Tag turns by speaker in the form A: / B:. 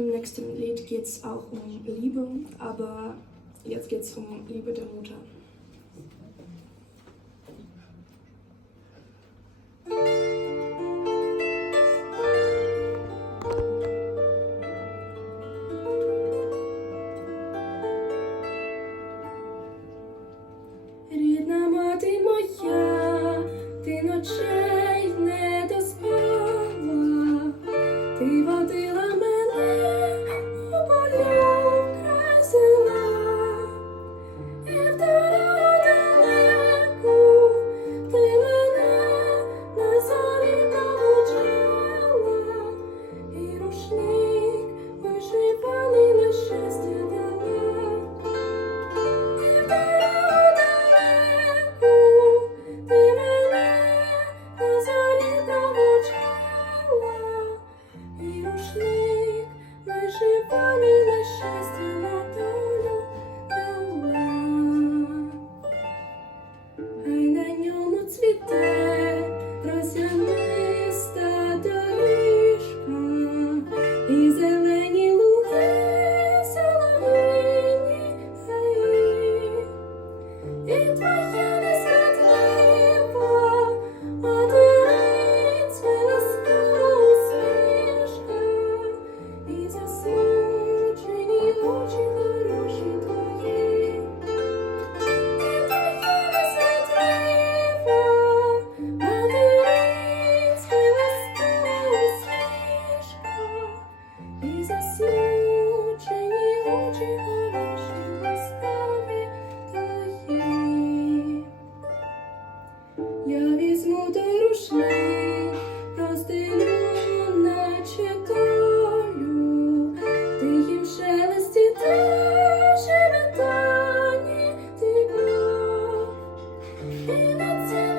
A: Im nächsten Lied geht es auch um Liebe, aber jetzt geht es um Liebe der Mutter.
B: Рідна мати моя, ти ночей. just in a tent.